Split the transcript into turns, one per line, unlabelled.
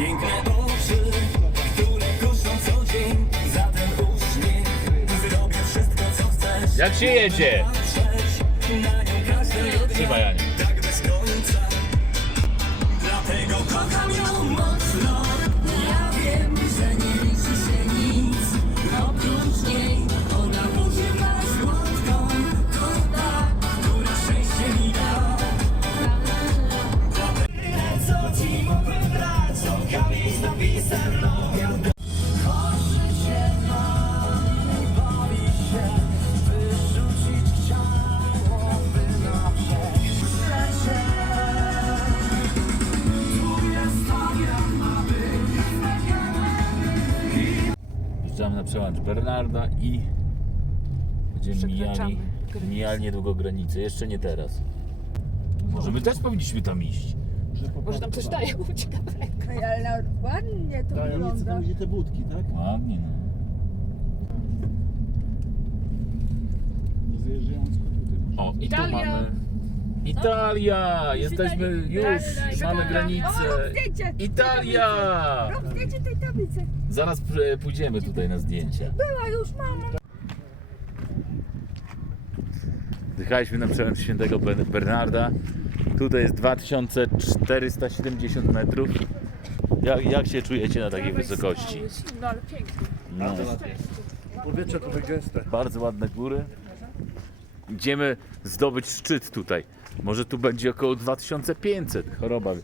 Piękne oczy, które kuszą co dzień Za ten uśmiech zrobię wszystko co chcesz
Jak się jedzie?
Patrzeć na nią każdego dnia
Trzymaj, Aniu. Wjeżdżamy na przełęcz Bernarda i będziemy mijali, mijali niedługo granicę. Jeszcze nie teraz. Może my też powinniśmy tam iść.
Może tam coś dają ciekawego.
Ej, ale ładnie to
Tajemnica
wygląda.
tam gdzie te budki, tak?
Ładnie no.
Nie zjeżdżając kotuty.
O, i tu
Italia.
mamy... Italia! Jesteśmy już, mamy granicę.
Zdjęcie!
Italia!
Rób zdjęcie tej tablicy.
Zaraz p- pójdziemy tutaj na zdjęcia.
Była już mama.
Zjechaliśmy na przełęcz Świętego Ben- Bernarda. Tutaj jest 2470 metrów. Jak, jak się czujecie na takiej wysokości?
No ale pięknie.
No,
Powietrze trochę gęste.
bardzo ładne góry. Idziemy zdobyć szczyt tutaj. Może tu będzie około 2500. Choroba